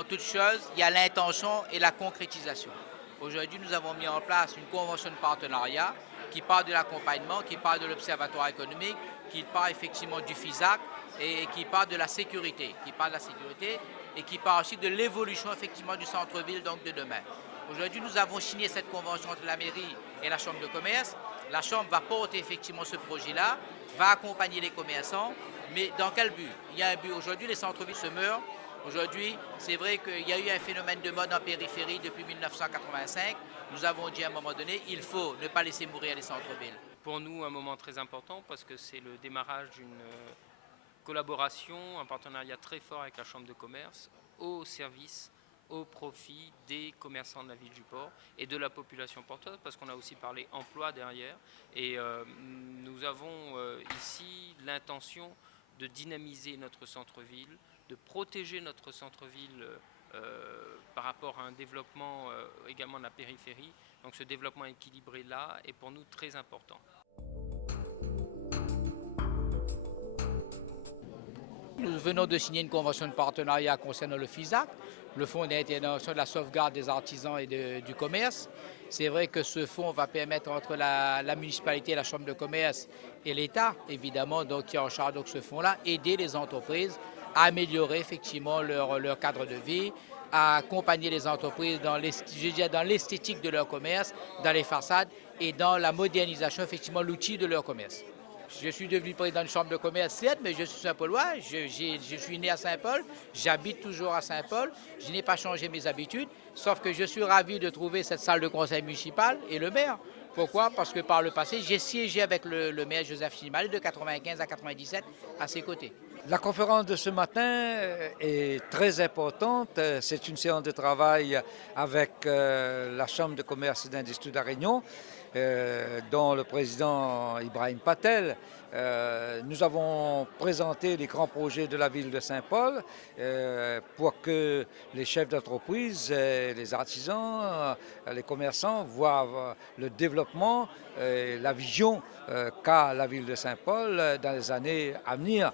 avant toute chose, il y a l'intention et la concrétisation. Aujourd'hui, nous avons mis en place une convention de partenariat qui parle de l'accompagnement, qui parle de l'observatoire économique, qui parle effectivement du FISAC et qui parle de la sécurité, et qui parle aussi de l'évolution effectivement du centre-ville donc de demain. Aujourd'hui, nous avons signé cette convention entre la mairie et la Chambre de commerce. La Chambre va porter effectivement ce projet-là, va accompagner les commerçants, mais dans quel but? Il y a un but. Aujourd'hui, les centres-villes se meurent. Aujourd'hui, c'est vrai qu'il y a eu un phénomène de mode en périphérie depuis 1985. Nous avons dit à un moment donné, il faut ne pas laisser mourir les centres-villes. Pour nous, un moment très important parce que c'est le démarrage d'une collaboration, un partenariat très fort avec la Chambre de commerce au service, au profit des commerçants de la ville du port et de la population porteuse, parce qu'on a aussi parlé emploi derrière. Et nous avons ici l'intention de dynamiser notre centre-ville, de protéger notre centre-ville par rapport à un développement également de la périphérie. Donc ce développement équilibré là est pour nous très important. Nous venons de signer une convention de partenariat concernant le FISAC, le Fonds d'intervention de la sauvegarde des artisans et du commerce. C'est vrai que ce fonds va permettre entre la municipalité, la Chambre de commerce et l'État, évidemment, donc, qui est en charge de ce fonds-là, aider les entreprises à améliorer effectivement leur cadre de vie, à accompagner les entreprises dans l'esthétique de leur commerce, dans les façades et dans la modernisation, effectivement, l'outil de leur commerce. Je suis devenu président de chambre de commerce, certes, mais je suis Saint-Paulois, je suis né à Saint-Paul, j'habite toujours à Saint-Paul, je n'ai pas changé mes habitudes, sauf que je suis ravi de trouver cette salle de conseil municipal et le maire. Pourquoi? Parce que par le passé, j'ai siégé avec le maire Joseph Chimale de 95 à 97 à ses côtés. La conférence de ce matin est très importante. C'est une séance de travail avec la Chambre de commerce et d'industrie de la Réunion, dont le président Ibrahim Patel. Nous avons présenté les grands projets de la ville de Saint-Paul pour que les chefs d'entreprise, les artisans, les commerçants voient le développement, la vision qu'a la ville de Saint-Paul dans les années à venir.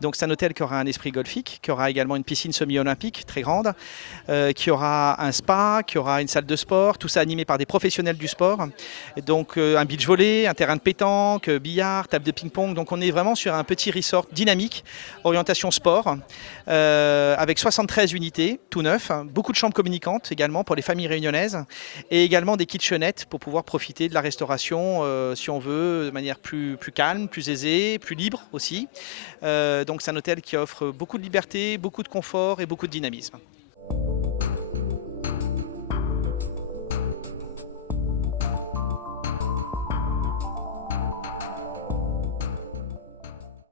Donc c'est un hôtel qui aura un esprit golfique, qui aura également une piscine semi-olympique très grande, qui aura un spa, qui aura une salle de sport, tout ça animé par des professionnels du sport. Et donc un beach volley, un terrain de pétanque, billard, table de ping-pong. Donc on est vraiment sur un petit resort dynamique, orientation sport, avec 73 unités, tout neuf, beaucoup de chambres communicantes également pour les familles réunionnaises, et également des kitchenettes pour pouvoir profiter de la restauration, si on veut, de manière plus calme, plus aisée, plus libre aussi. Donc c'est un hôtel qui offre beaucoup de liberté, beaucoup de confort et beaucoup de dynamisme.